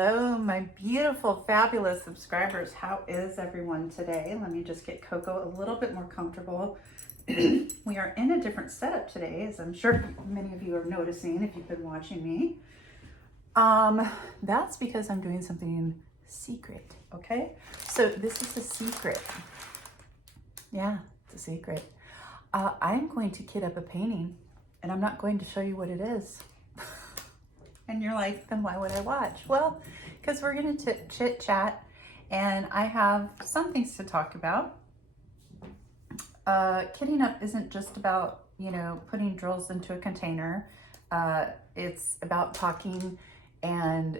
Hello, my beautiful, fabulous subscribers. How is everyone today? Let me just get Coco a little bit more comfortable. We are in a different setup today, as I'm sure many of you are noticing if you've been watching me. That's because I'm doing something secret, okay? So this is a secret. Yeah, it's a secret. I'm going to kit up a painting, and I'm not going to show you what it is. And you're like, then why would I watch? Well, because we're going to chit chat, and I have some things to talk about. Kitting up isn't just about, putting drills into a container. It's about talking and,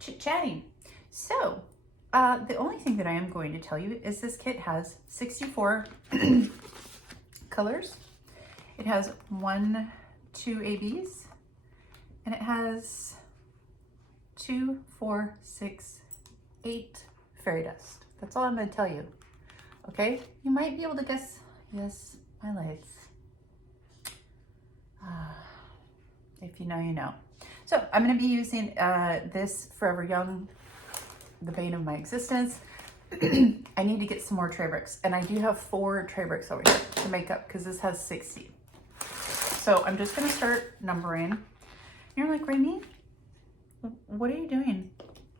chit-chatting. So the only thing that I am going to tell you is this kit has 64 colors. It has 2 ABs. And it has 2, 4, 6, 8 fairy dust. That's all I'm going to tell you. Okay? You might be able to guess. Yes, my lights. If you know, you know. So I'm going to be using this Forever Young, the bane of my existence. I need to get some more tray bricks. And I do have 4 tray bricks over here to make up because this has 60. So I'm just going to start numbering. You're like, Raimi, what are you doing?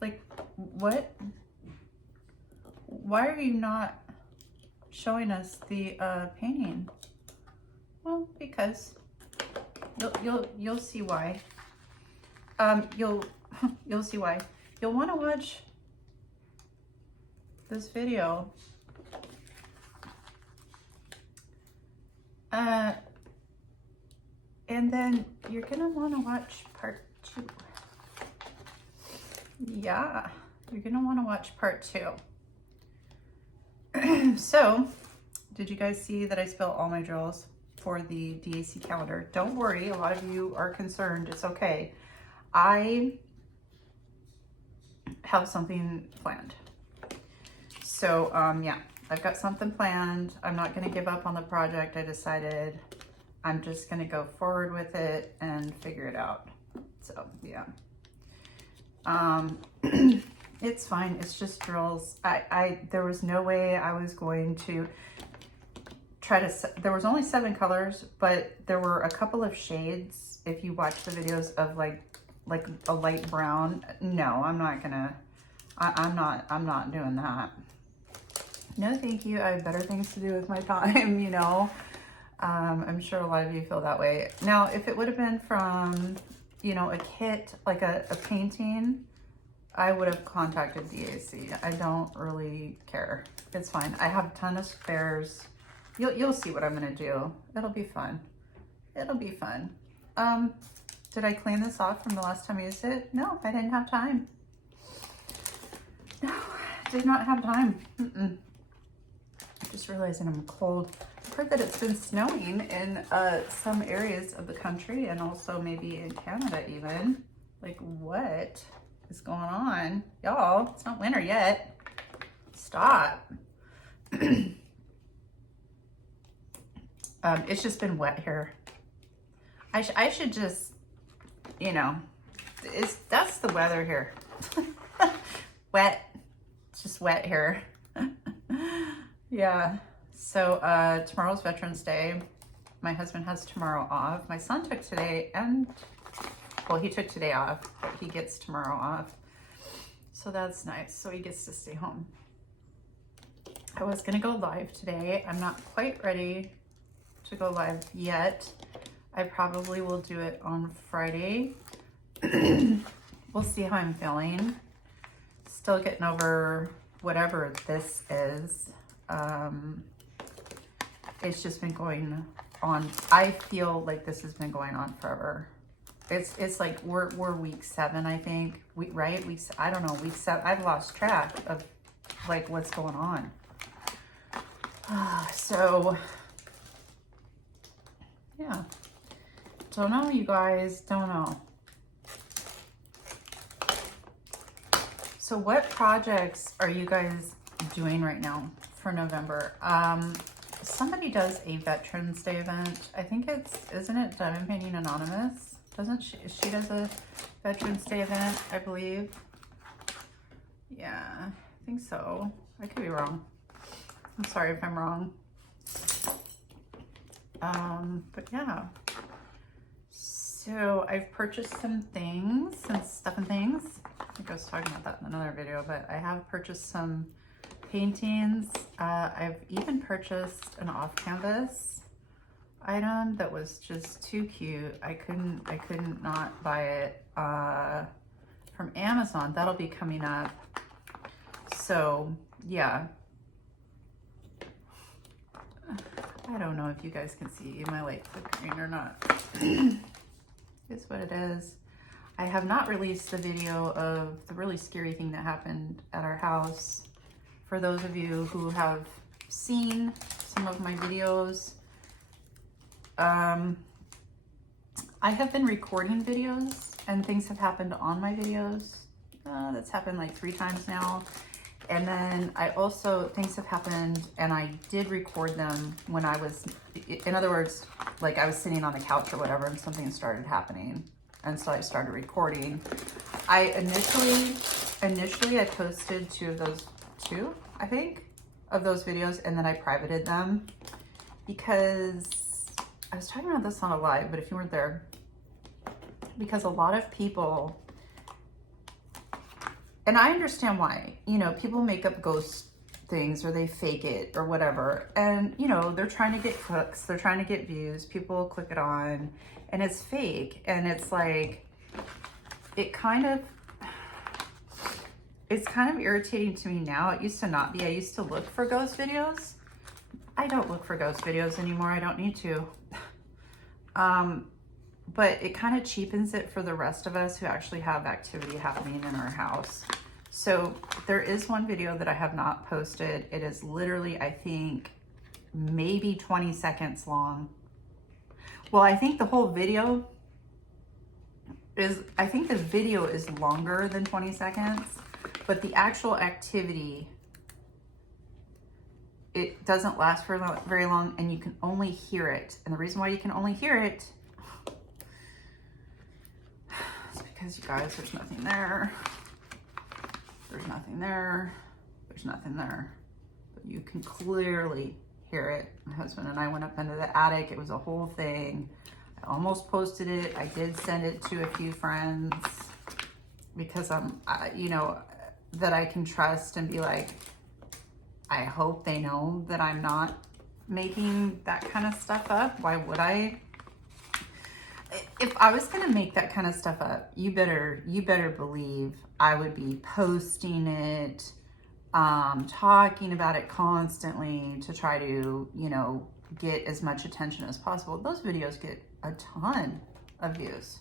Like, what? Why are you not showing us the painting? Well, because you'll see why. You'll see why. You'll want to watch this video. And then you're gonna want to watch part 2. Yeah, you're gonna want to watch part 2. So, did you guys see that I spilled all my drills for the DAC calendar? Don't worry, a lot of you are concerned. It's okay. I have something planned. So, yeah, I've got something planned. I'm not gonna give up on the project. I decided I'm just gonna go forward with it and figure it out. So yeah, it's fine. It's just drills. There was no way I was going to try to. There was only 7 colors, but there were a couple of shades. If you watch the videos of like a light brown, no, I'm not gonna. I'm not doing that. No, thank you. I have better things to do with my time. I'm sure a lot of you feel that way. Now, if it would have been from, a kit, like a painting, I would have contacted DAC. I don't really care. It's fine. I have a ton of spares. You'll see what I'm going to do. It'll be fun. It'll be fun. Did I clean this off from the last time I used it? No, I didn't have time. No, I did not have time. Just realizing I'm cold. I've heard that it's been snowing in some areas of the country and also maybe in Canada even. Like, what is going on? Y'all, it's not winter yet. Stop. It's just been wet here. I should just, that's the weather here. Wet. It's just wet here. Yeah. So tomorrow's Veterans Day. My husband has tomorrow off. My son took today he took today off, but he gets tomorrow off. So that's nice. So he gets to stay home. I was going to go live today. I'm not quite ready to go live yet. I probably will do it on Friday. We'll see how I'm feeling. Still getting over whatever this is. It's just been going on. I feel like this has been going on forever. It's like we're week 7, I think. Right? I don't know, week 7. I've lost track of like what's going on. So yeah. Don't know, you guys. Don't know. So what projects are you guys doing right now for November? Somebody does a Veterans Day event. I think isn't it Diamond Painting Anonymous? Doesn't she? She does a Veterans Day event, I believe. Yeah, I think so. I could be wrong. I'm sorry if I'm wrong. But yeah. So I've purchased some things, some stuff and things. I think I was talking about that in another video, but I have purchased some paintings. I've even purchased an off-canvas item that was just too cute. I couldn't not buy it from Amazon. That'll be coming up. So yeah, I don't know if you guys can see my light flickering or not. It's what it is. I have not released the video of the really scary thing that happened at our house. For those of you who have seen some of my videos, I have been recording videos and things have happened on my videos. That's happened like 3 times now. And then I also, things have happened and I did record them when I was, in other words, like I was sitting on the couch or whatever and something started happening. And so I started recording. I initially I posted 2 of those, I think, of those videos, and then I privated them because I was talking about this on a live, but if you weren't there, because a lot of people, and I understand why, you know, people make up ghost things or they fake it or whatever. And, you know, they're trying to get clicks, they're trying to get views, people click it on and it's fake. And it's like, it's kind of irritating to me now. It used to not be. I used to look for ghost videos. I don't look for ghost videos anymore. I don't need to. But it kind of cheapens it for the rest of us who actually have activity happening in our house. So there is one video that I have not posted. It is literally, I think, maybe 20 seconds long. Well, I think the whole video is, I think the video is longer than 20 seconds, but the actual activity, it doesn't last for very long and you can only hear it. And the reason why you can only hear it is because, you guys, there's nothing there. There's nothing there. There's nothing there. But you can clearly hear it. My husband and I went up into the attic. It was a whole thing. I almost posted it. I did send it to a few friends because you know, that I can trust and be like, I hope they know that I'm not making that kind of stuff up. Why would I? If I was gonna make that kind of stuff up, you better believe I would be posting it, talking about it constantly to try to, you know, get as much attention as possible. Those videos get a ton of views.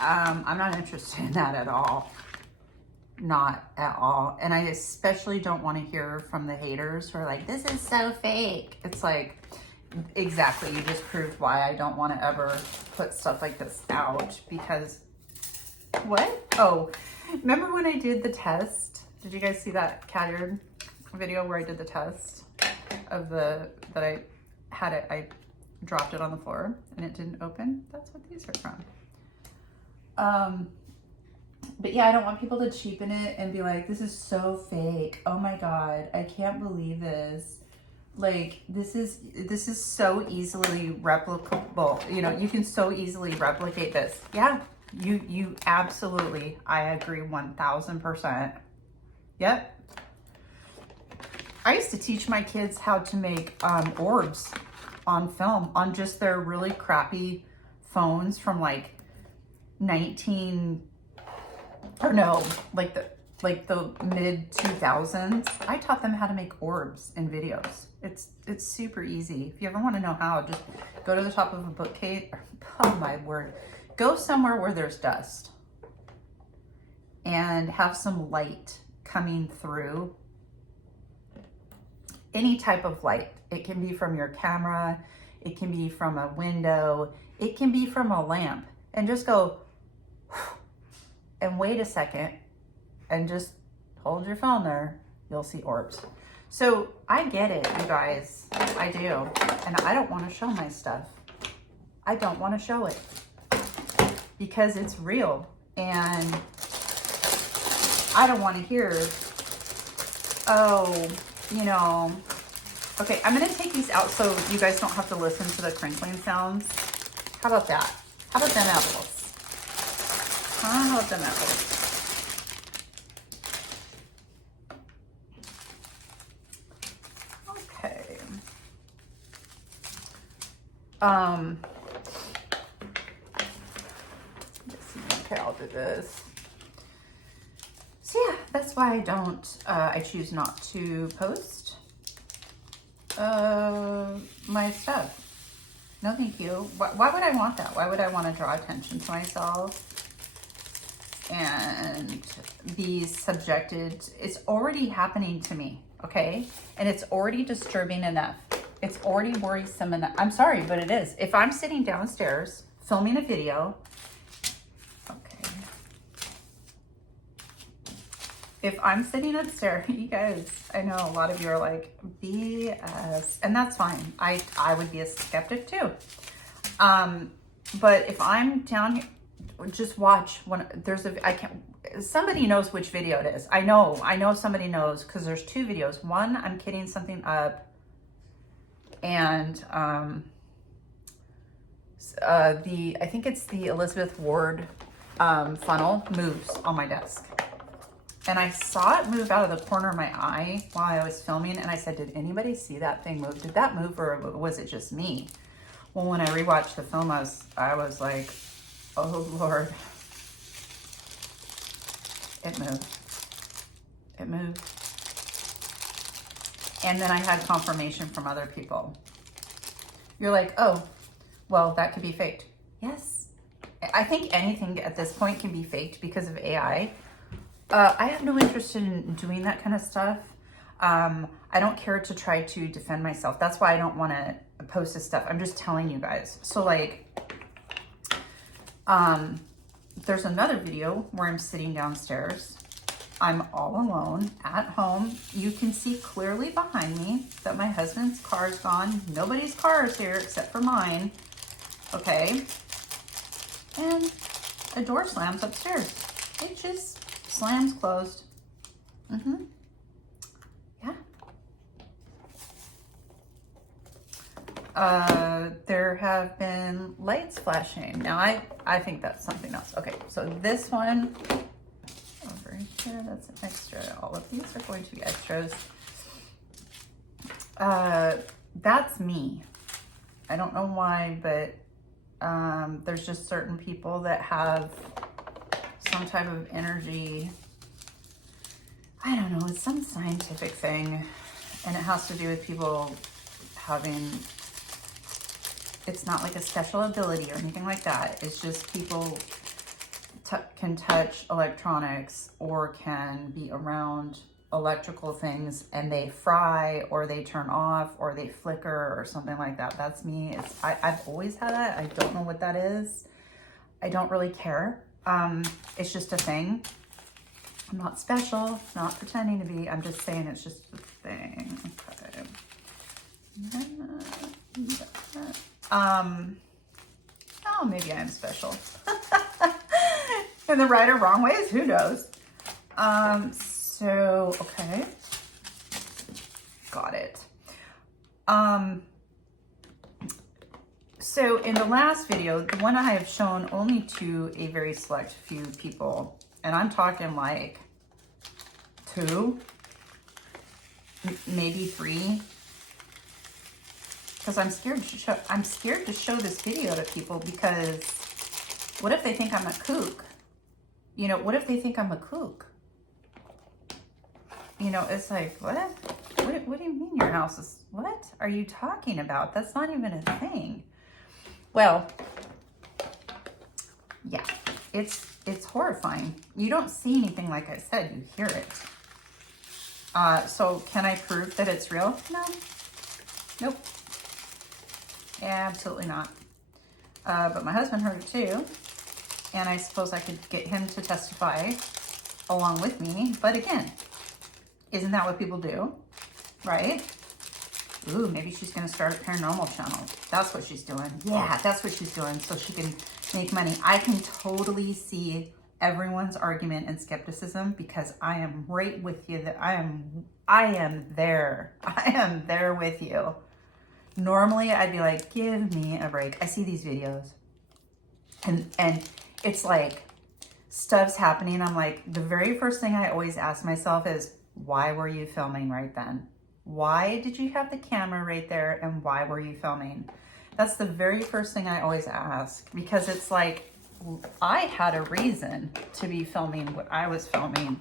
I'm not interested in that at all. Not at all. And I especially don't want to hear from the haters who are like, this is so fake. It's like, exactly, you just proved why I don't want to ever put stuff like this out. Because what? Oh, remember when I did the test? Did you guys see that cat eared video where I did the test of that I had it, I dropped it on the floor and it didn't open? That's what these are from. But yeah, I don't want people to cheapen it and be like, this is so fake. Oh my God, I can't believe this. Like, this is so easily replicable. You know, you can so easily replicate this. Yeah, you absolutely, I agree 1000%. Yep. I used to teach my kids how to make orbs on film on just their really crappy phones from like like the mid 2000s. I taught them how to make orbs in videos. It's super easy. If you ever want to know how, just go to the top of a bookcase. Oh my word. Go somewhere where there's dust and have some light coming through. Any type of light. It can be from your camera. It can be from a window. It can be from a lamp. And just go and wait a second and just hold your phone there. You'll see orbs. So I get it, you guys. I do. And I don't want to show my stuff. I don't want to show it. because it's real. And I don't want to hear, oh, you know, okay, I'm going to take these out so you guys don't have to listen to the crinkling sounds. How about that? How about them apples? How about them apples? Okay. Okay, I'll do this. So yeah, that's why I choose not to post my stuff. No, thank you. Why would I want that? Why would I want to draw attention to myself and be subjected? It's already happening to me, okay? And it's already disturbing enough. It's already worrisome enough. I'm sorry, but it is. If I'm sitting downstairs filming a video, okay. If I'm sitting upstairs, you guys, I know a lot of you are like, BS, and that's fine. I would be a skeptic too. But if I'm down here, just watch when there's somebody knows which video it is. I know somebody knows, because there's two videos. One, I'm kidding something up, and I think it's the Elizabeth Ward funnel moves on my desk. And I saw it move out of the corner of my eye while I was filming, and I said, did anybody see that thing move? Did that move, or was it just me? Well, when I rewatched the film, I was like, oh Lord. It moved. It moved. And then I had confirmation from other people. You're like, oh, well, that could be faked. Yes. I think anything at this point can be faked because of AI. I have no interest in doing that kind of stuff. I don't care to try to defend myself. That's why I don't want to post this stuff. I'm just telling you guys. So like, there's another video where I'm sitting downstairs. I'm all alone at home. You can see clearly behind me that my husband's car is gone. Nobody's car is here except for mine. Okay. And a door slams upstairs. It just slams closed. Yeah. There have been lights flashing. Now I think that's something else. Okay, so this one over here, that's an extra. All of these are going to be extras. That's me. I don't know why, but there's just certain people that have some type of energy. I don't know, it's some scientific thing, and it has to do with people having, it's not like a special ability or anything like that. It's just people can touch electronics or can be around electrical things and they fry or they turn off or they flicker or something like that. That's me. I've always had that. I don't know what that is. I don't really care. It's just a thing. I'm not special, not pretending to be. I'm just saying it's just a thing. Okay. Oh, maybe I'm special. In the right or wrong ways, who knows? So, okay. Got it. So in the last video, the one I have shown only to a very select few people, and I'm talking like 2, maybe 3, because I'm scared to show this video to people, because what if they think I'm a kook? You know, what if they think I'm a kook? You know, it's like, what do you mean your house is, what are you talking about? That's not even a thing. Well, yeah, it's horrifying. You don't see anything, like I said, you hear it. So can I prove that it's real? No. Nope. Absolutely not. But my husband heard it too. And I suppose I could get him to testify along with me. But again, isn't that what people do? Right? Ooh, maybe she's going to start a paranormal channel. That's what she's doing. Yeah, that's what she's doing. So she can make money. I can totally see everyone's argument and skepticism because I am right with you. That I am there. I am there with you. Normally I'd be like, give me a break. I see these videos and it's like stuff's happening. I'm like, the very first thing I always ask myself is, why were you filming right then? Why did you have the camera right there and why were you filming? That's the very first thing I always ask, because it's like, I had a reason to be filming what I was filming.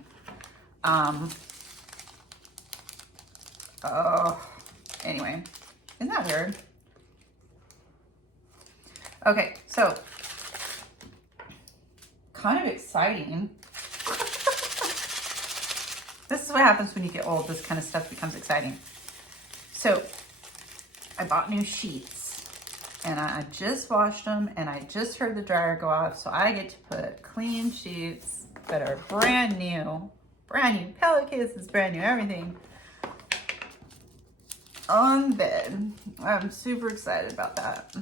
Anyway, isn't that weird? Okay, so kind of exciting. This is what happens when you get old. This kind of stuff becomes exciting. So I bought new sheets and I just washed them and I just heard the dryer go off. So I get to put clean sheets that are brand new pillowcases, brand new everything on the bed. I'm super excited about that.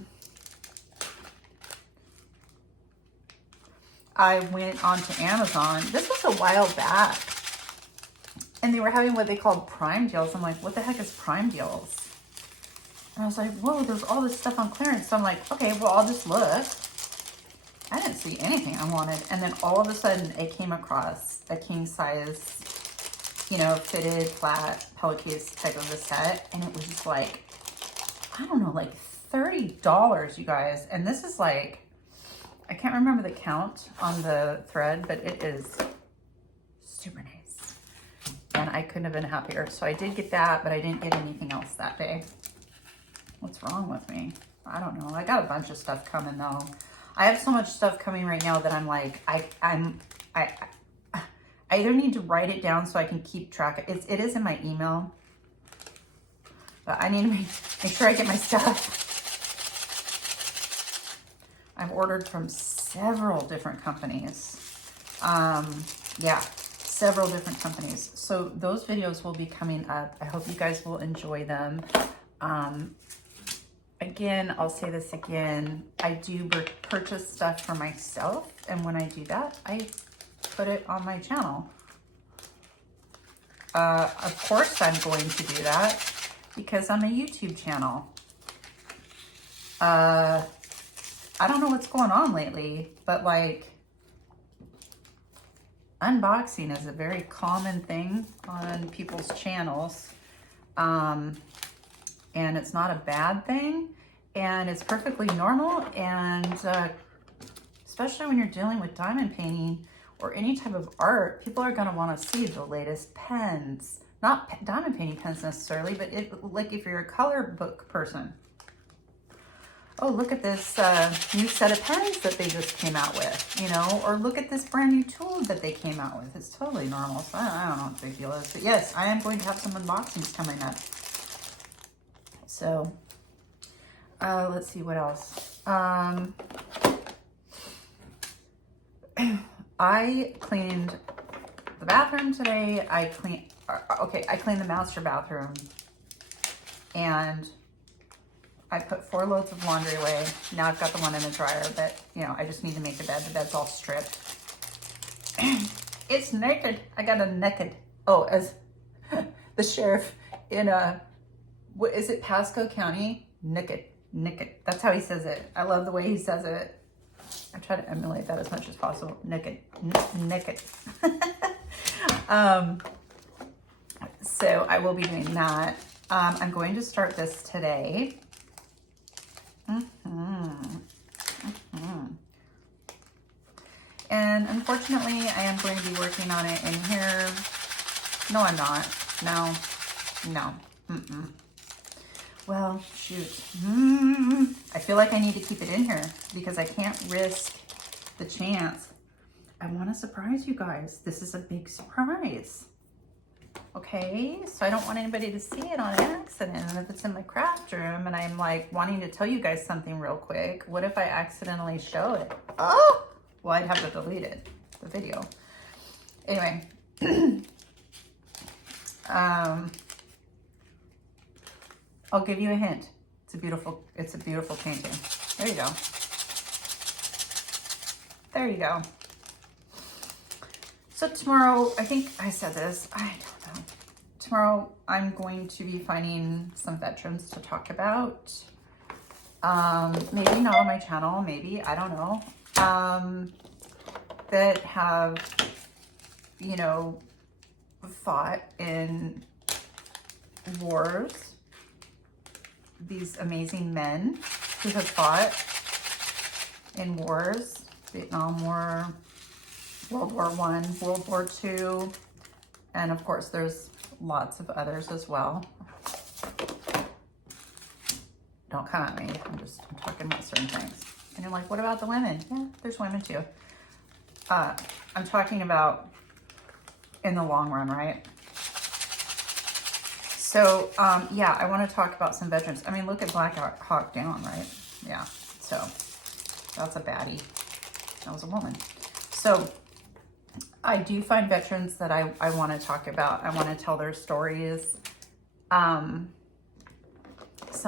I went onto Amazon. This was a while back. And they were having what they called Prime deals. I'm like, what the heck is Prime deals? And I was like, whoa, there's all this stuff on clearance. So I'm like, okay, well, I'll just look. I didn't see anything I wanted. And then all of a sudden, it came across a king size, you know, fitted flat pillowcase type of a set. And it was just like, I don't know, like $30, you guys. And this is like, I can't remember the count on the thread, but it is super nice. And I couldn't have been happier. So I did get that, but I didn't get anything else that day. What's wrong with me? I don't know. I got a bunch of stuff coming though. I have so much stuff coming right now that I'm like, I either need to write it down so I can keep track. It is in my email, but I need to make sure I get my stuff. I've ordered from several different companies. Yeah, several different companies. So those videos will be coming up. I hope you guys will enjoy them. Again, I'll say this again. I do purchase stuff for myself. And when I do that, I put it on my channel. Of course, I'm going to do that because I'm a YouTube channel. I don't know what's going on lately, but like unboxing is a very common thing on people's channels. And it's not a bad thing and it's perfectly normal. And especially when you're dealing with diamond painting or any type of art, people are going to want to see the latest pens, not diamond painting pens necessarily, but like if you're a color book person. Oh, look at this new set of pens that they just came out with, you know, or look at this brand new tool that they came out with. It's totally normal. So I don't know what the big deal is. But yes, I am going to have some unboxings coming up. So let's see what else. I cleaned the bathroom today. I cleaned the master bathroom and I put 4 loads of laundry away. Now I've got the one in the dryer, but you know, I just need to make the bed. The bed's all stripped. It's naked. I got a naked. Oh, as the sheriff in what is it, Pasco County? Naked. That's how he says it. I love the way he says it. I try to emulate that as much as possible. Naked. So I will be doing that. I'm going to start this today. And unfortunately, I am going to be working on it in here. No, I'm not. No. Well, shoot. I feel like I need to keep it in here because I can't risk the chance. I want to surprise you guys. This is a big surprise. Okay, so I don't want anybody to see it on accident. And if it's in my craft room and I'm like wanting to tell you guys something real quick, what if I accidentally show it? Oh, well, I'd have to delete it, the video. Anyway, I'll give you a hint. It's a beautiful painting. There you go. There you go. So tomorrow, I think I said this, I don't know. Tomorrow, I'm going to be finding some veterans to talk about. Maybe not on my channel, maybe, I don't know. That have, you know, fought in wars. These amazing men who have fought in wars, Vietnam War, World War I, World War II, and of course there's lots of others as well. Don't come at me, I'm talking about certain things. And you're like, what about the women? Yeah, there's women too. I'm talking about in the long run, right? So, yeah, I want to talk about some veterans. I mean, look at Black Hawk Down, right? Yeah, so that's a baddie. That was a woman. So I do find veterans that I want to talk about. I want to tell their stories. Some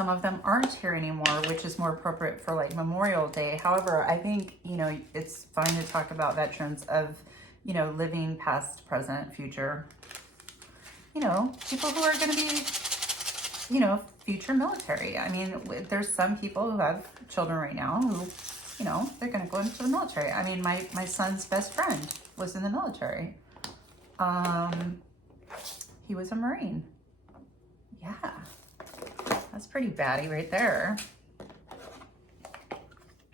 of them aren't here anymore, which is more appropriate for like Memorial Day. However, I think, you know, it's fine to talk about veterans of, you know, living past, present, future. You know, people who are going to be, you know, future military. I mean, there's some people who have children right now who, you know, they're going to go into the military. I mean, my son's best friend was in the military. He was a Marine. Yeah. That's pretty baddie right there.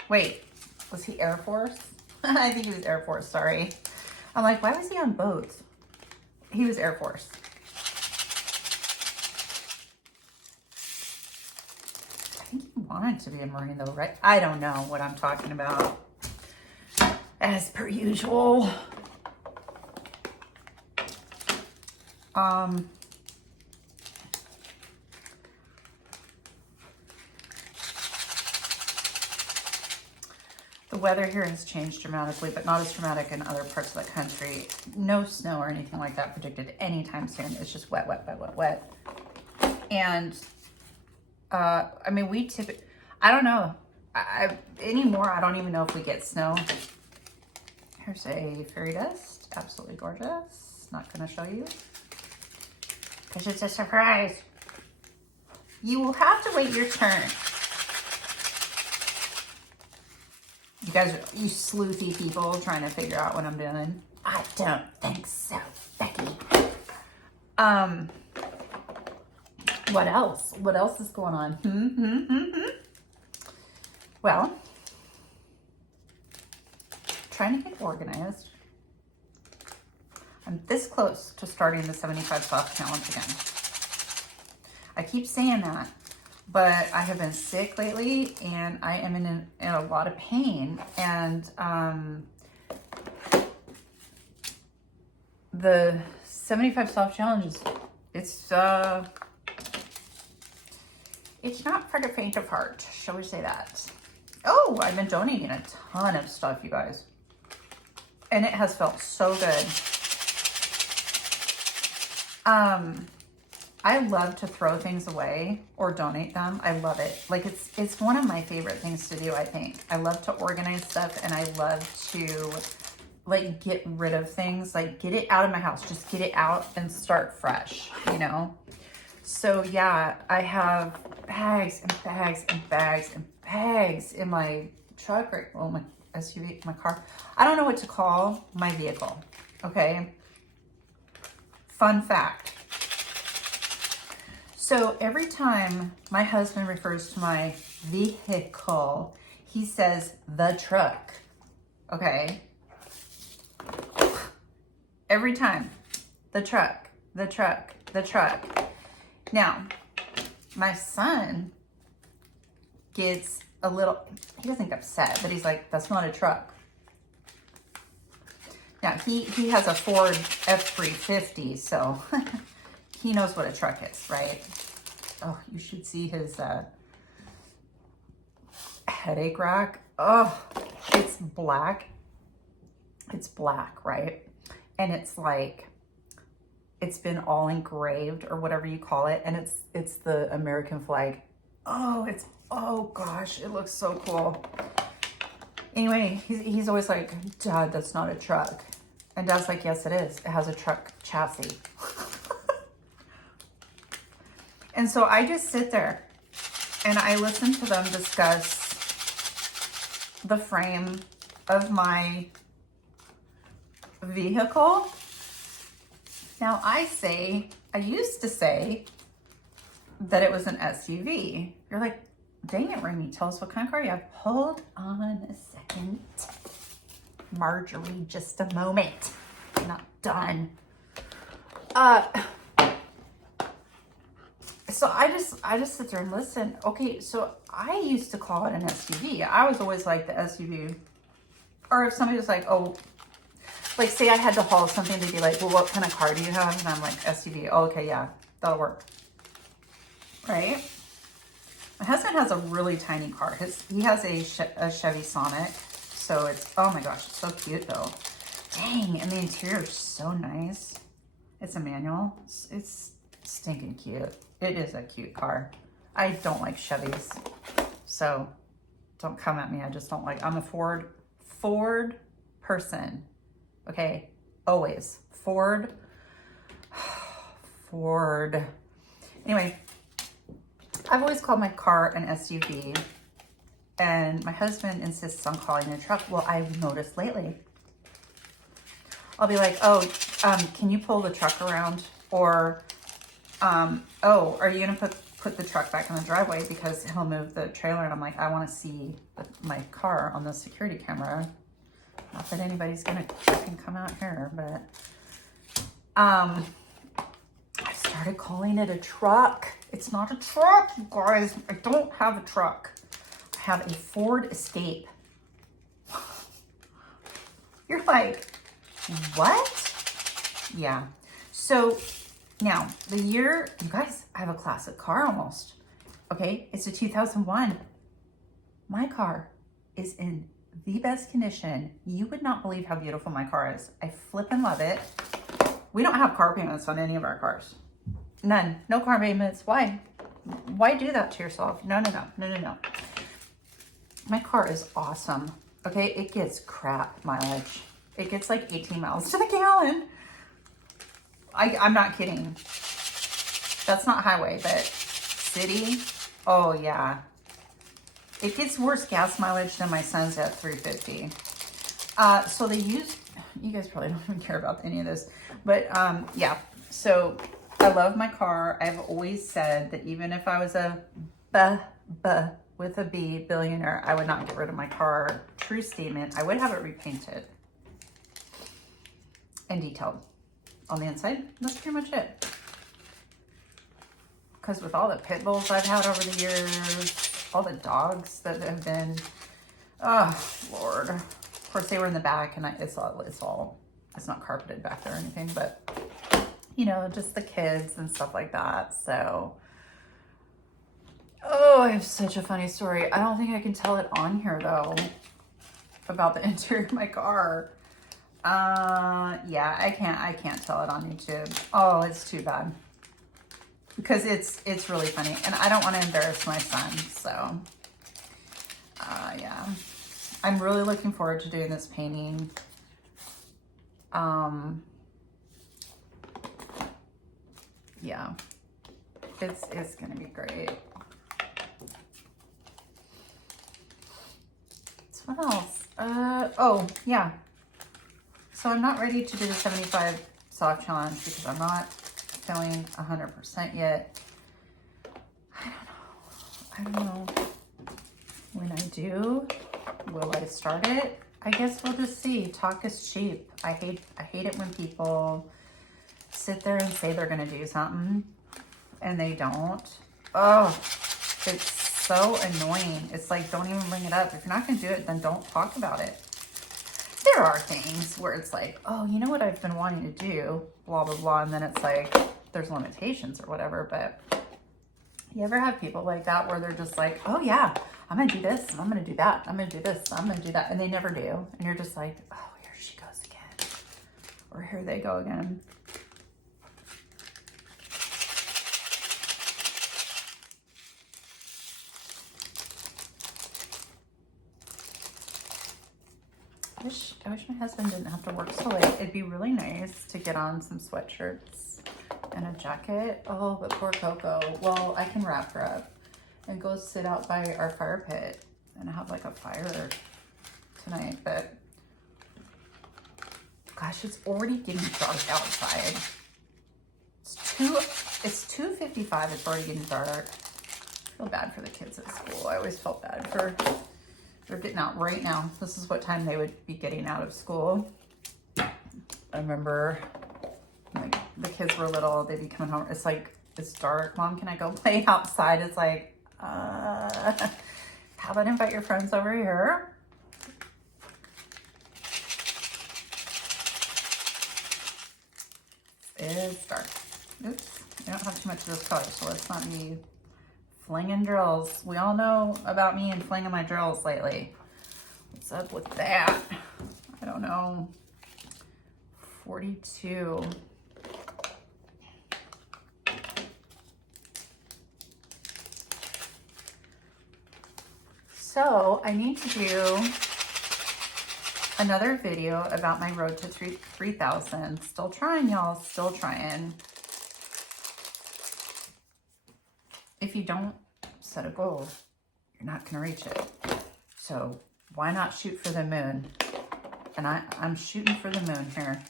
Wait, was he Air Force? I think he was Air Force, sorry. I'm like, why was he on boats? He was Air Force. I think he wanted to be a Marine though, right? I don't know what I'm talking about. As per usual. The weather here has changed dramatically, but not as dramatic in other parts of the country. No snow or anything like that predicted anytime soon. It's just wet, wet, wet, wet, wet. And, I mean, we typically, I don't know. Anymore, I don't even know if we get snow. Here's a fairy dust. Absolutely gorgeous. Not going to show you, because it's a surprise. You will have to wait your turn. You guys, you sleuthy people trying to figure out what I'm doing. I don't think so, Becky. What else? What else is going on? Well, trying to get organized. I'm this close to starting the 75 soft challenge again. I keep saying that, but I have been sick lately and I am in a lot of pain. And the 75 soft challenge is, it's not for the faint of heart, shall we say that. Oh, I've been donating a ton of stuff, you guys. And it has felt so good. I love to throw things away or donate them. I love it. Like it's one of my favorite things to do, I think. I love to organize stuff and I love to like get rid of things, like get it out of my house, just get it out and start fresh, you know? So yeah, I have bags and bags and bags and bags in my truck, or well, my SUV, my car. I don't know what to call my vehicle, okay? Fun fact. So every time my husband refers to my vehicle, he says the truck, okay? Every time, the truck, the truck, the truck. Now, my son gets a little, he doesn't get upset, but he's like, that's not a truck. Now, he has a Ford F-350, so he knows what a truck is, right? Oh, you should see his headache rack. Oh, it's black. It's black, right? And it's like, it's been all engraved or whatever you call it. And it's the American flag. Oh, oh gosh, it looks so cool. Anyway, he's always like, Dad, that's not a truck. And Dad's like, yes, it is. It has a truck chassis. And so I just sit there and I listen to them discuss the frame of my vehicle. Now I used to say that it was an SUV. You're like, dang it, Remy, tell us what kind of car you have. Hold on a second. Marjorie, just a moment. I'm not done. So I just sit there and listen. Okay, so I used to call it an SUV. I was always like the SUV. Or if somebody was like, oh, like say I had to haul something, they'd be like, well, what kind of car do you have? And I'm like, SUV. Oh, okay, yeah, that'll work. Right? My husband has a really tiny car. He has a Chevy Sonic. So it's, oh my gosh, it's so cute though. Dang, and the interior is so nice. It's a manual. It's stinking cute. It is a cute car. I don't like Chevys. So don't come at me. I just don't like, I'm a Ford person. Okay, always. Ford. Anyway, I've always called my car an SUV, and my husband insists on calling it a truck. Well, I've noticed lately, I'll be like, oh, can you pull the truck around? Or, oh, are you gonna put the truck back in the driveway, because he'll move the trailer, and I'm like, I want to see my car on the security camera. Not that anybody's gonna fucking come out here, but I started calling it a truck. It's not a truck, you guys. I don't have a truck. I have a Ford Escape. You're like, what? Yeah. So now the year, you guys, I have a classic car almost. Okay, it's a 2001. My car is in the best condition. You would not believe how beautiful my car is. I flip and love it. We don't have car payments on any of our cars. None. No car payments. Why? Why do that to yourself? No. My car is awesome. Okay, it gets crap mileage. It gets like 18 miles to the gallon. I'm not kidding. That's not highway, but city. Oh yeah. It gets worse gas mileage than my son's at 350. So they use, you guys probably don't even care about any of this, but yeah. So I love my car. I've always said that even if I was a with a B billionaire, I would not get rid of my car. True statement. I would have it repainted and detailed on the inside. That's pretty much it. Because with all the pit bulls I've had over the years, all the dogs that have been, oh Lord. Of course they were in the back, and it's not carpeted back there or anything, but you know, just the kids and stuff like that. So, oh, I have such a funny story. I don't think I can tell it on here though, about the interior of my car. Yeah, I can't tell it on YouTube. Oh, it's too bad. Because it's really funny, and I don't want to embarrass my son, so yeah. I'm really looking forward to doing this painting. Yeah, it's gonna be great. So what else? Oh yeah. So I'm not ready to do the 75 soft challenge because I'm not feeling 100% yet. I don't know. When I do, will I start it? I guess we'll just see. Talk is cheap. I hate it when people sit there and say they're gonna do something and they don't. Oh, it's so annoying. It's like, don't even bring it up. If you're not gonna do it, then don't talk about it. There are things where it's like, oh, you know what I've been wanting to do, blah, blah, blah. And then it's like, there's limitations or whatever. But you ever have people like that where they're just like, oh yeah, I'm going to do this and I'm going to do that. I'm going to do this. I'm going to do that. And they never do. And you're just like, oh, here she goes again. Or here they go again. I wish my husband didn't have to work so late. It'd be really nice to get on some sweatshirts and a jacket. Oh, but poor Coco. Well, I can wrap her up and go sit out by our fire pit and have like a fire tonight. But gosh, it's already getting dark outside. It's 2:55. It's already getting dark. I feel bad for the kids at school. I always felt bad for they're getting out right now. This is what time they would be getting out of school. I remember like the kids were little, they'd be coming home. It's like, it's dark. Mom, can I go play outside? It's like, how about invite your friends over here? It's dark. Oops, I don't have too much of this color, so let's not be flinging drills. We all know about me and flinging my drills lately. What's up with that? I don't know. 42. So I need to do another video about my road to 3,000. Still trying, y'all, still trying. If you don't set a goal, you're not gonna reach it. So why not shoot for the moon? And I'm shooting for the moon here.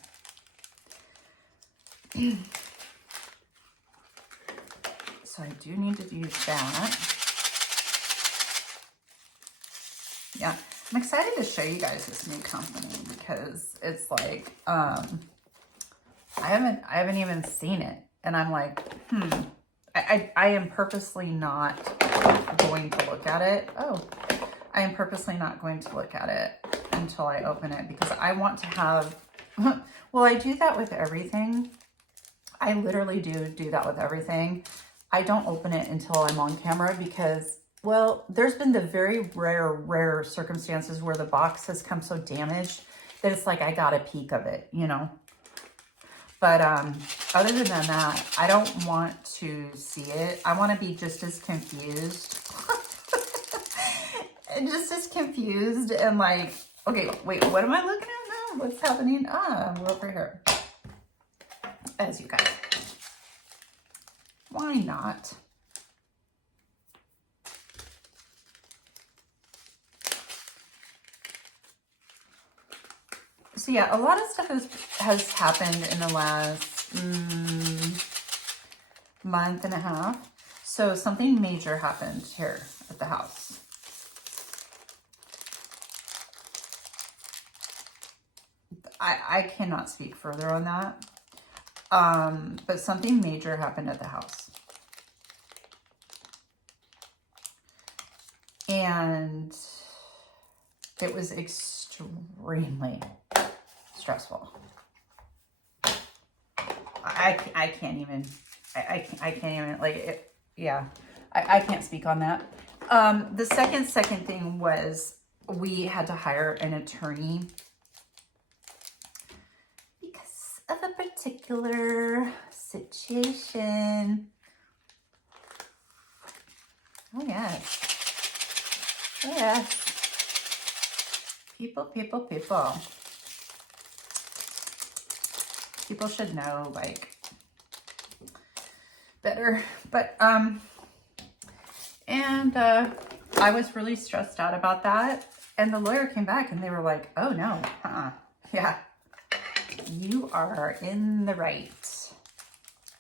So I do need to do that. Yeah, I'm excited to show you guys this new company because it's like, I haven't even seen it. And I'm like, I am purposely not going to look at it. Oh, I am purposely not going to look at it until I open it because I want to have, well, I do that with everything. I literally do that with everything. I don't open it until I'm on camera because, well, there's been the very rare circumstances where the box has come so damaged that it's like I got a peek of it, you know? But other than that, I don't want to see it. I want to be just as confused. Just as confused and like, okay, wait, what am I looking at now? What's happening? We're over here. As you guys. Why not? So yeah, a lot of stuff has happened in the last month and a half. So something major happened here at the house. I cannot speak further on that. But something major happened at the house. And it was extremely stressful. I can't even, I can't even, like, it, yeah, I can't speak on that. The second thing was we had to hire an attorney because of a particular situation. Oh, yes. Oh, yes. People. People should know, like, better. But, and I was really stressed out about that. And the lawyer came back and they were like, oh, no, yeah, you are in the right.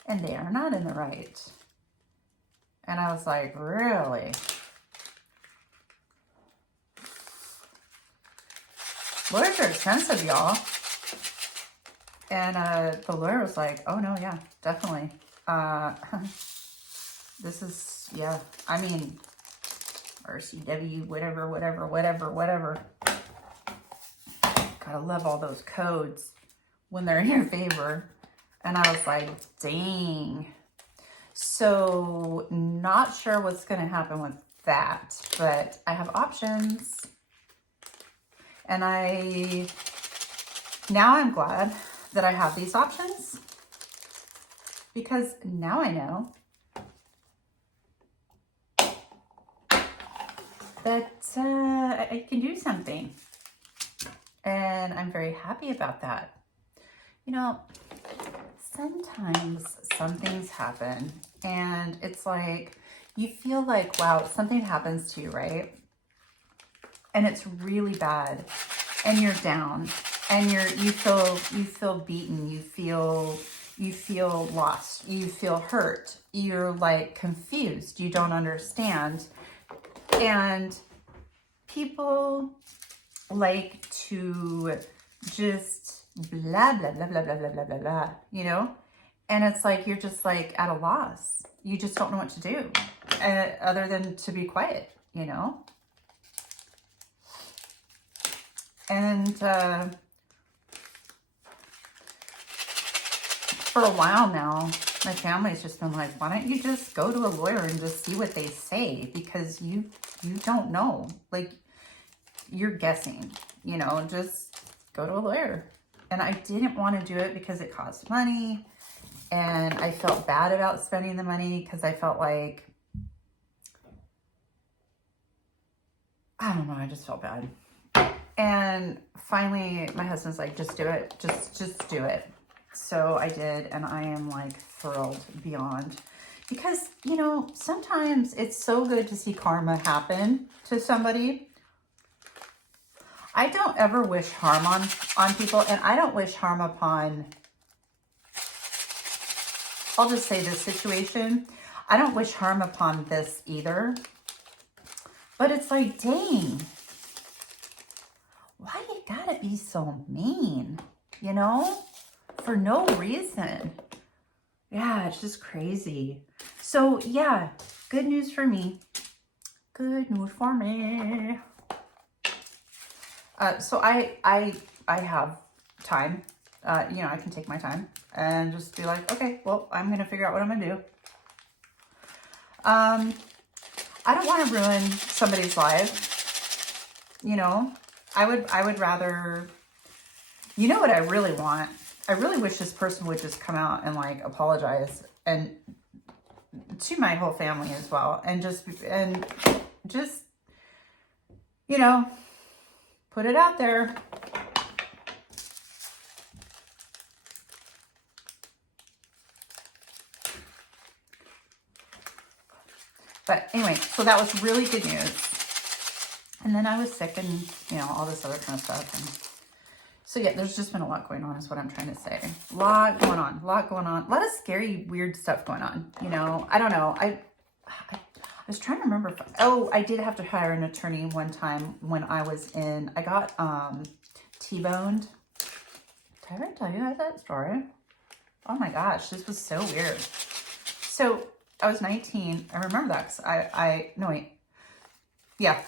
And they are not in the right. And I was like, really? Lawyers are expensive, y'all. And the lawyer was like, oh, no, yeah, definitely. This is, yeah, I mean, RCW, whatever. Gotta love all those codes when they're in your favor. And I was like, dang. So not sure what's going to happen with that, but I have options. And now I'm glad that I have these options because now I know that I can do something. And I'm very happy about that. You know, sometimes some things happen and it's like, you feel like, wow, something happens to you, right? And it's really bad and you're down and you feel beaten, you feel lost, you feel hurt, you're like confused, you don't understand. And people like to just blah, blah, blah, blah, blah, blah, blah, blah, blah, you know? And it's like, you're just like at a loss. You just don't know what to do other than to be quiet, you know? And for a while now, my family's just been like, why don't you just go to a lawyer and just see what they say? Because you don't know. Like, you're guessing, you know, just go to a lawyer. And I didn't want to do it because it cost money. And I felt bad about spending the money because I felt like, I don't know, I just felt bad. And finally, my husband's like, just do it. Just do it. So I did, and I am like thrilled beyond. Because, you know, sometimes it's so good to see karma happen to somebody. I don't ever wish harm on people, and I don't wish harm upon, I'll just say this situation. I don't wish harm upon this either. But it's like, dang, why you gotta be so mean, you know? For no reason. Yeah, it's just crazy. So yeah, good news for me. Good news for me. So I have time. You know, I can take my time and just be like, okay, well, I'm gonna figure out what I'm gonna do. I don't want to ruin somebody's life. You know, I would rather, you know what I really want? I really wish this person would just come out and like apologize, and to my whole family as well. And just, you know, put it out there. But anyway, so that was really good news. And then I was sick and, you know, all this other kind of stuff. And so yeah, there's just been a lot going on is what I'm trying to say. A lot going on, a lot of scary, weird stuff going on. You know, I don't know. I was trying to remember if, oh, I did have to hire an attorney one time when I got T-boned. Did I ever tell you guys that story? Oh my gosh, this was so weird. So I was 19. I remember that because no wait. Yeah,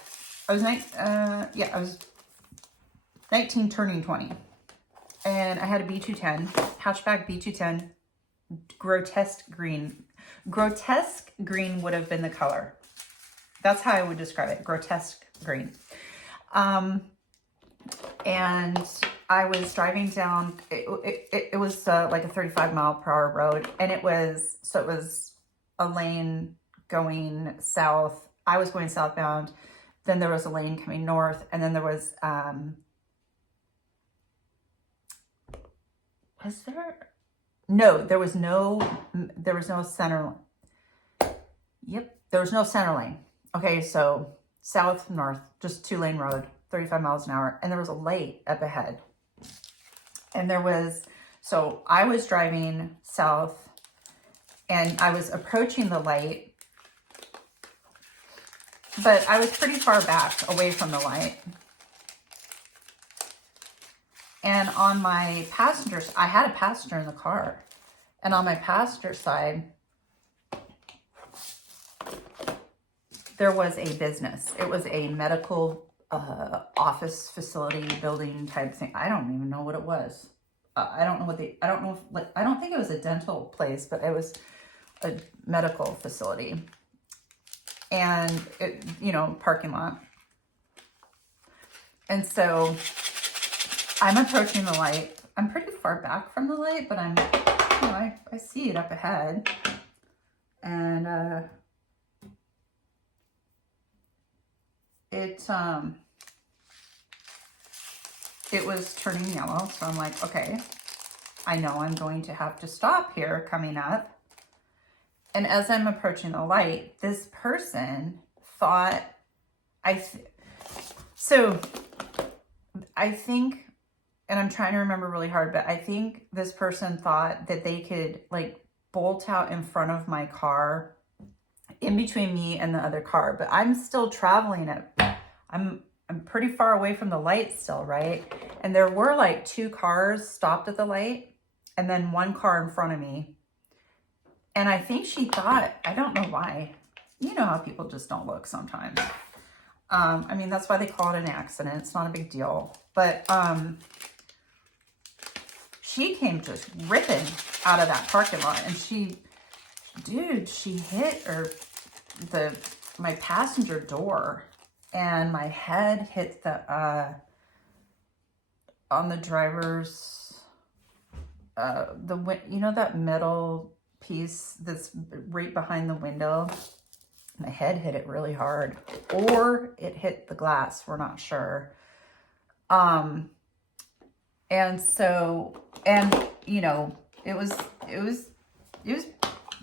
I was I was 19 turning 20. And I had a B210, hatchback B210, grotesque green. Grotesque green would have been the color. That's how I would describe it, grotesque green. And I was driving down, it was like a 35-mile-per-hour road. And it was a lane going south. I was going southbound. Then there was a lane coming north. And then there was there? No, there was no center. Yep, there was no center lane. Okay, so south, north, just 2-lane road, 35 miles an hour. And there was a light up ahead. And so I was driving south and I was approaching the light, but I was pretty far back away from the light. And on my passengers, I had a passenger in the car. And on my passenger side, there was a business. It was a medical office facility building type thing. I don't even know what it was. I don't think it was a dental place, but it was a medical facility. And it, you know, parking lot. And so I'm approaching the light. I'm pretty far back from the light, but I see it up ahead. And it was turning yellow. So I'm like, okay, I know I'm going to have to stop here coming up. And as I'm approaching the light, this person thought, so I think, and I'm trying to remember really hard, but I think this person thought that they could like bolt out in front of my car in between me and the other car, but I'm still traveling at, I'm pretty far away from the light still, right? And there were like 2 cars stopped at the light and then 1 car in front of me. And I think she thought, I don't know why, you know how people just don't look sometimes. I mean, that's why they call it an accident. It's not a big deal. But she came just ripping out of that parking lot. And she hit my passenger door. And my head hit on the driver's, you know that metal piece that's right behind the window? My head hit it really hard, or it hit the glass. We're not sure. And so, and you know, it was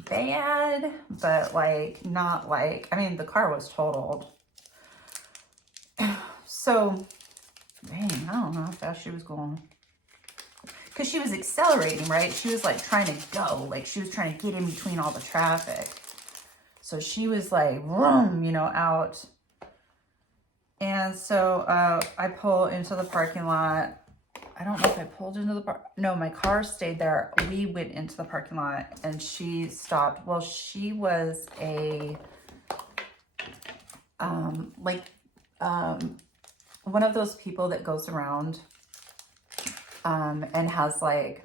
bad, but like, not like, I mean, the car was totaled. So, dang, I don't know how fast she was going. Because she was accelerating, right? She was like trying to go, like she was trying to get in between all the traffic. So she was like, vroom, you know, out. And so I pull into the parking lot. I don't know if I pulled into the no, my car stayed there. We went into the parking lot and she stopped. Well, she was a, one of those people that goes around and has like,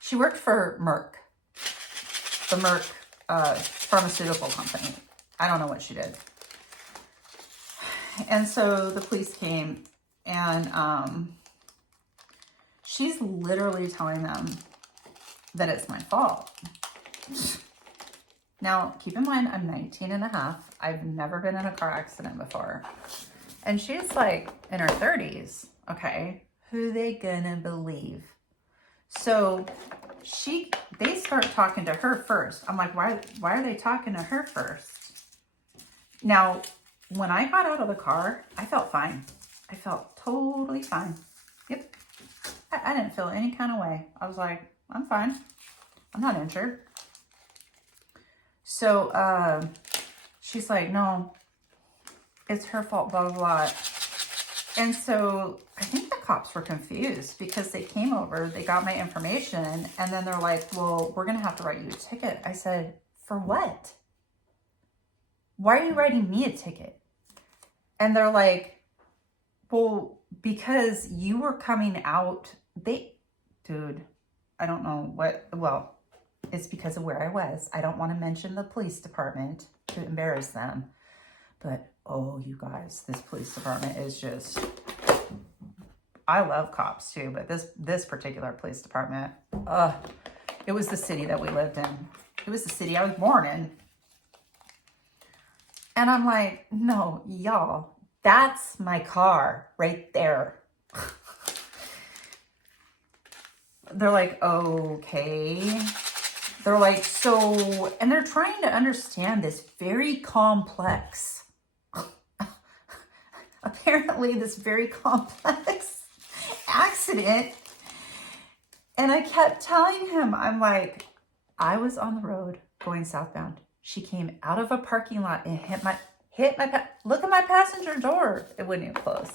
she worked for Merck, the Merck pharmaceutical company. I don't know what she did. And so the police came and she's literally telling them that it's my fault. Now, keep in mind, I'm 19 and a half. I've never been in a car accident before. And she's like in her 30s. Okay, who they gonna believe? So they start talking to her first. I'm like, why are they talking to her first? Now, when I got out of the car, I felt fine. I felt totally fine. Yep. I didn't feel any kind of way. I was like, I'm fine. I'm not injured. So she's like, no, it's her fault, blah, blah, blah. And so I think the cops were confused because they came over, they got my information, and then they're like, well, we're going to have to write you a ticket. I said, for what? Why are you writing me a ticket? And they're like, well, because you were coming out, dude, I don't know what, well, it's because of where I was. I don't want to mention the police department to embarrass them. But, oh, you guys, this police department is just, I love cops too, but this particular police department, it was the city that we lived in. It was the city I was born in. And I'm like, no, y'all, that's my car right there. They're like, okay. They're like, so, and they're trying to understand this very complex, apparently this very complex accident. And I kept telling him, I'm like, I was on the road going southbound. She came out of a parking lot and look at my passenger door. It wouldn't even close.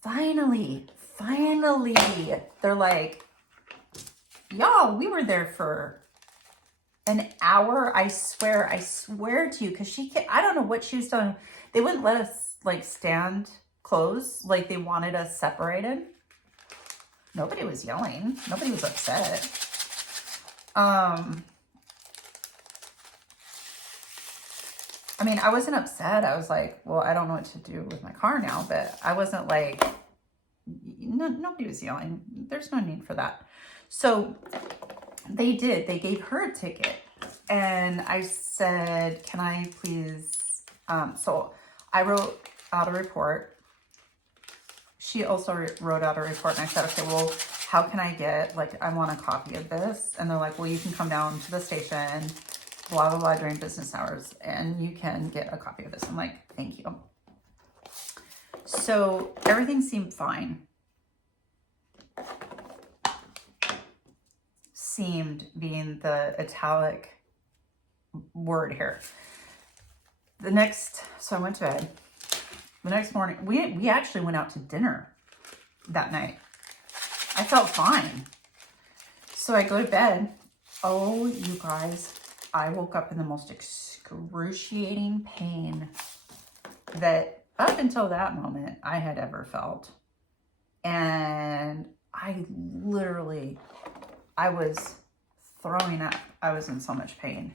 Finally, they're like, y'all, we were there for an hour. I swear to you, because I don't know what she was doing. They wouldn't let us like stand close, like they wanted us separated. Nobody was yelling. Nobody was upset. I mean, I wasn't upset. I was like, well, I don't know what to do with my car now, but I wasn't like, nobody was yelling. There's no need for that. So they gave her a ticket. And I said, can I please, so I wrote out a report she also wrote out a report, and I said, okay, well, how can I get, like, I want a copy of this. And they're like, well, you can come down to the station, blah, blah, blah, during business hours, and you can get a copy of this. I'm like, thank you. So everything seemed fine. Seemed being the italic word here. So I went to bed. The next morning, we actually went out to dinner that night. I felt fine. So I go to bed. Oh, you guys, I woke up in the most excruciating pain that up until that moment I had ever felt. And I was throwing up. I was in so much pain.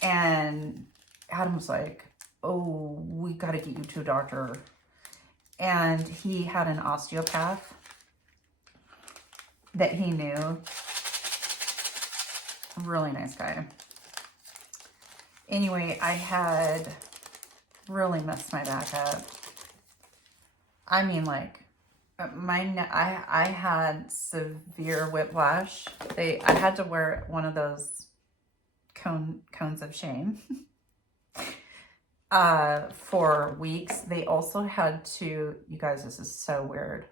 And Adam was like, oh, we got to get you to a doctor. And he had an osteopath that he knew. A really nice guy. Anyway, I had really messed my back up. I mean, like, I had severe whiplash. I had to wear one of those cones of shame for weeks. They also had to, you guys, this is so weird,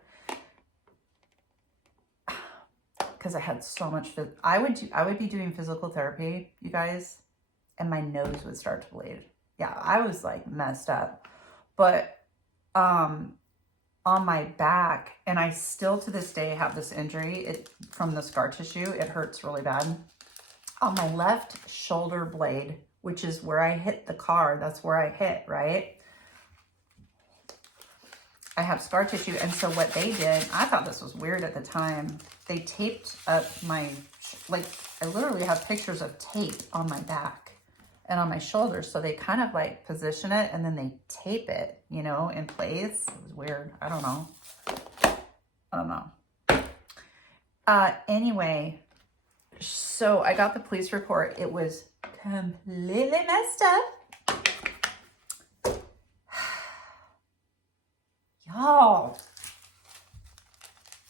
because I had so much, I would be doing physical therapy, you guys, and my nose would start to bleed. Yeah, I was like messed up. But on my back, and I still to this day have this injury from the scar tissue. It hurts really bad. On my left shoulder blade, which is where I hit the car, that's where I hit, right? I have scar tissue. And so what they did, I thought this was weird at the time. They taped up my, like, I literally have pictures of tape on my back and on my shoulders. So they kind of like position it and then they tape it, you know, in place. It was weird. I don't know. Anyway, so I got the police report. It was completely messed up. Y'all,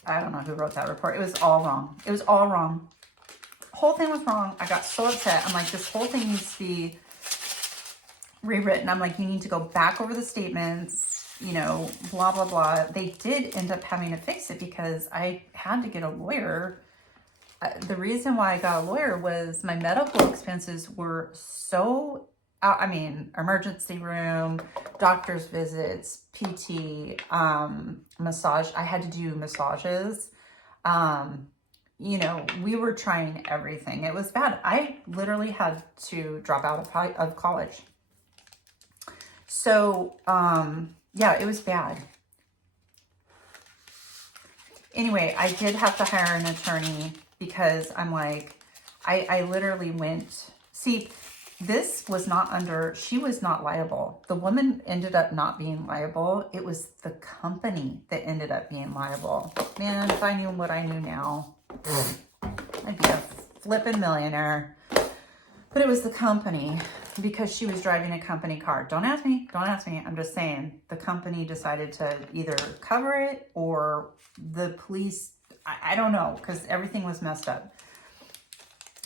I don't know who wrote that report. It was all wrong. It was all wrong. Whole thing was wrong. I got so upset. I'm like, this whole thing needs to be rewritten. I'm like, you need to go back over the statements, you know, blah, blah, blah. They did end up having to fix it because I had to get a lawyer. The reason why I got a lawyer was my medical expenses were so, I mean, emergency room, doctor's visits, PT, massage. I had to do massages. You know, we were trying everything. It was bad. I literally had to drop out of college. So, yeah, it was bad. Anyway, I did have to hire an attorney because I'm like, I literally went, see, this was not she was not liable. The woman ended up not being liable. It was the company that ended up being liable. Man, if I knew what I knew now, I'd be a flippin' millionaire. But it was the company because she was driving a company car. Don't ask me. I'm just saying the company decided to either cover it or the police, I don't know, because everything was messed up.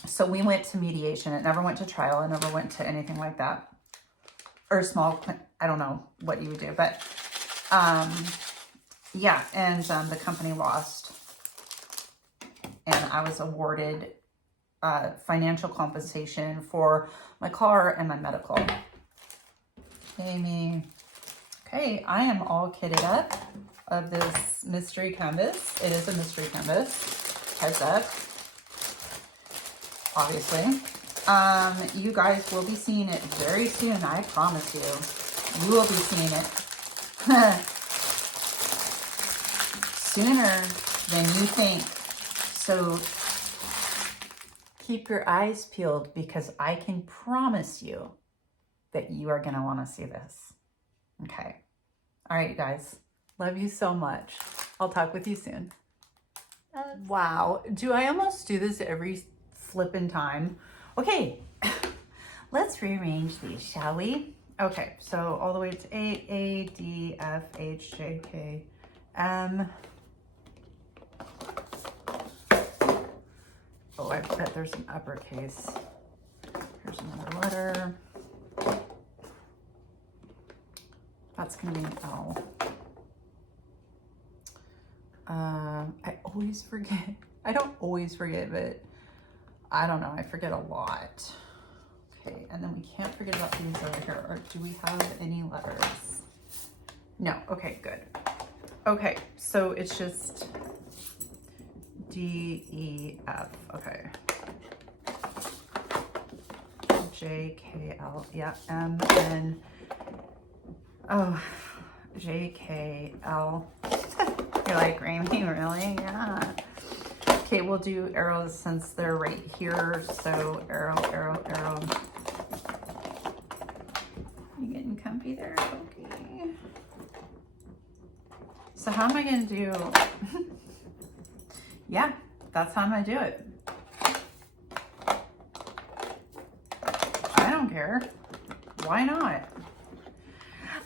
So we went to mediation. It never went to trial. It never went to anything like that. Or small, I don't know what you would do. But, yeah, and the company lost. And I was awarded financial compensation for my car and my medical. Amy. Okay, I am all kitted up of this mystery canvas. It is a mystery canvas. Heads up. Obviously. You guys will be seeing it very soon. I promise you. You will be seeing it sooner than you think. So keep your eyes peeled because I can promise you that you are going to want to see this. Okay. All right, you guys. Love you so much. I'll talk with you soon. Wow. Do I almost do this every flippin' time? Okay. Let's rearrange these, shall we? Okay. So all the way to A, D, F, H, J, K, M. Oh, I bet there's an uppercase. Here's another letter. That's gonna be an L. I always forget. I don't always forget, but I don't know. I forget a lot. Okay, and then we can't forget about these over here. Or do we have any letters? No. Okay, good. Okay, so it's just D, E, F. Okay. J, K, L. Yeah, M, N. Oh, J, K, L. You're like, Raimi, really? Yeah. Okay, we'll do arrows since they're right here. So arrow, arrow, arrow. You getting comfy there? Okay. So how am I gonna do? Yeah, that's how I'm gonna do it. I don't care. Why not?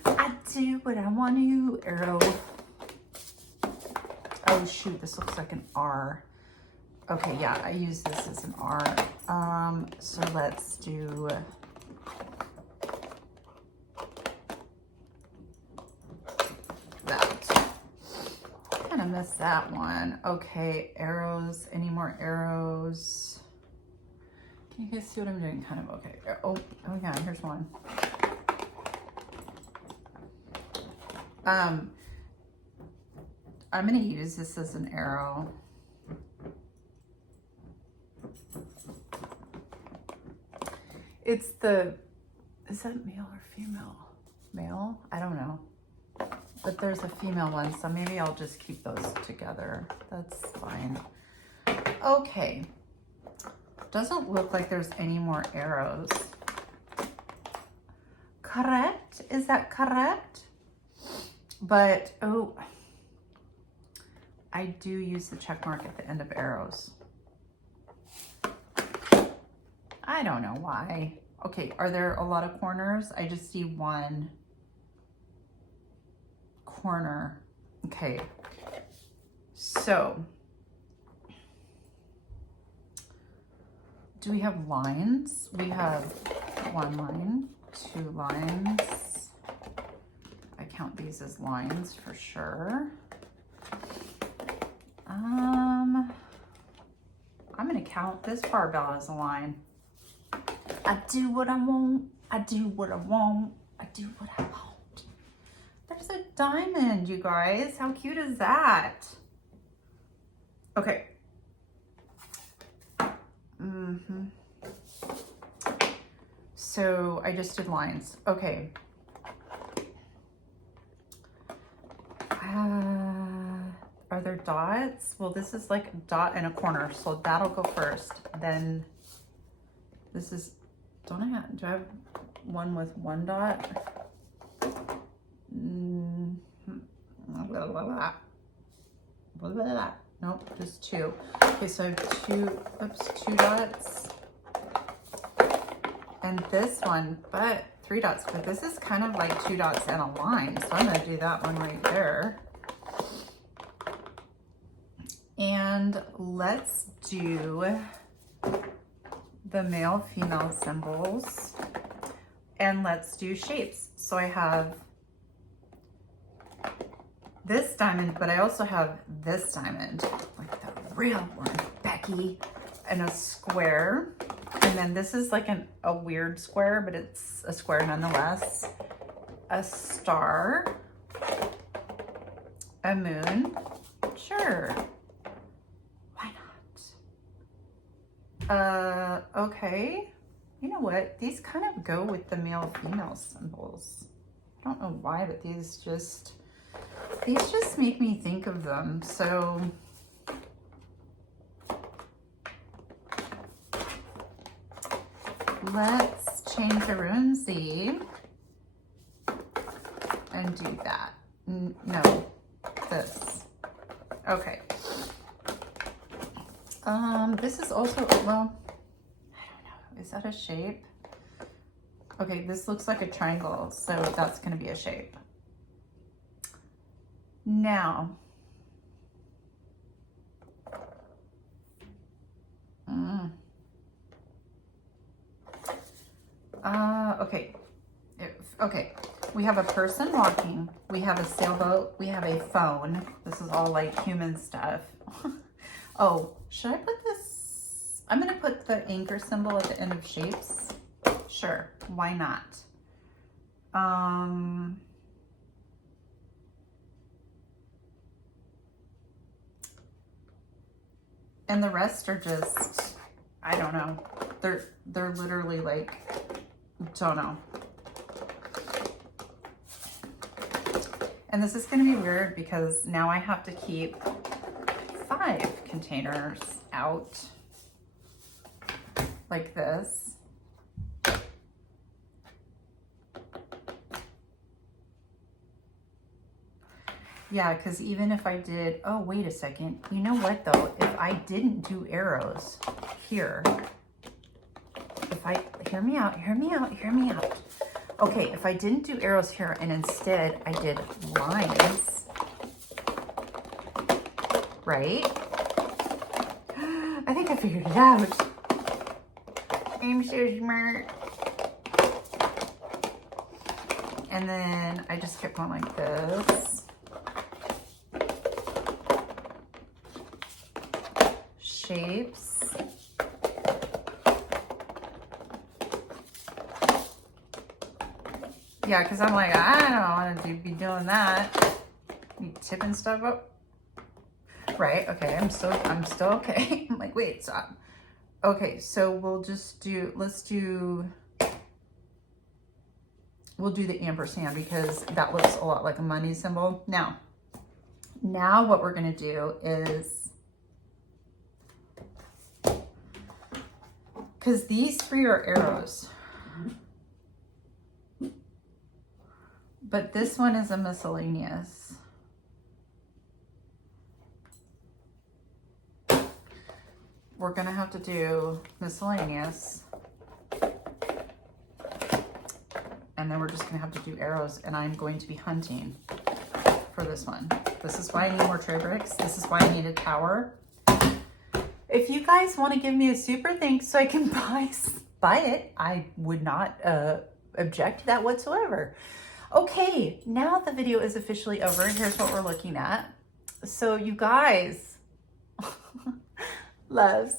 I do what I want to. Arrow. Oh shoot, this looks like an R. Okay, yeah, I use this as an R. So let's do that. Kind of missed that one. Okay, arrows. Any more arrows? Can you guys see what I'm doing? Kind of okay. Oh yeah, here's one. I'm gonna use this as an arrow. It's the, is that male or female? Male? I don't know. But there's a female one, so maybe I'll just keep those together. That's fine. Okay. Doesn't look like there's any more arrows. Correct? Is that correct? But, oh, I do use the check mark at the end of arrows. I don't know why. Okay, are there a lot of corners? I just see one corner. Okay, so do we have lines? We have 1 line, 2 lines. I count these as lines for sure. I'm gonna count this barbell as a line. I do what I want. I do what I want. I do what I want. There's a diamond, you guys. How cute is that? Okay. So I just did lines. Okay. Are there dots? Well, this is like a dot and a corner, so that'll go first. Then this is, do I have one with 1 dot? Nope, just 2. Okay, so I have 2 dots. And this one, but 3 dots, but this is kind of like 2 dots and a line. So I'm gonna do that one right there. And let's do the male female symbols and let's do shapes. So I have this diamond, but I also have this diamond, like the real one, Becky, and a square. And then this is like a weird square, but it's a square nonetheless. A star, a moon, sure. Okay. You know what? These kind of go with the male-female symbols. I don't know why, but these just make me think of them. So let's change the room Z and do that. No, this. Okay. This is also, well, I don't know. Is that a shape? Okay, this looks like a triangle, so that's going to be a shape. Now, okay. Okay, we have a person walking, we have a sailboat, we have a phone. This is all like human stuff. Oh, should I put this? I'm gonna put the anchor symbol at the end of shapes. Sure, why not? And the rest are just, I don't know. They're literally like, don't know. And this is gonna be weird because now I have to keep 5 containers out like this. Yeah, because even if I did, oh, wait a second. You know what though? If I didn't do arrows here, hear me out. Okay, if I didn't do arrows here and instead I did lines, right? I think I figured it out. I'm so smart. And then I just kept going like this. Shapes. Yeah, because I'm like, I don't want to be doing that. You tipping stuff up. Right, okay, I'm still okay. I'm like, wait, stop. Okay, so we'll do the ampersand because that looks a lot like a money symbol. Now what we're gonna do is, because these 3 are arrows, but this one is a miscellaneous. We're gonna have to do miscellaneous. And then we're just gonna have to do arrows, and I'm going to be hunting for this one. This is why I need more tray bricks. This is why I need a tower. If you guys want to give me a super thanks so I can buy it, I would not object to that whatsoever. Okay, now the video is officially over. Here's what we're looking at. So you guys, loves,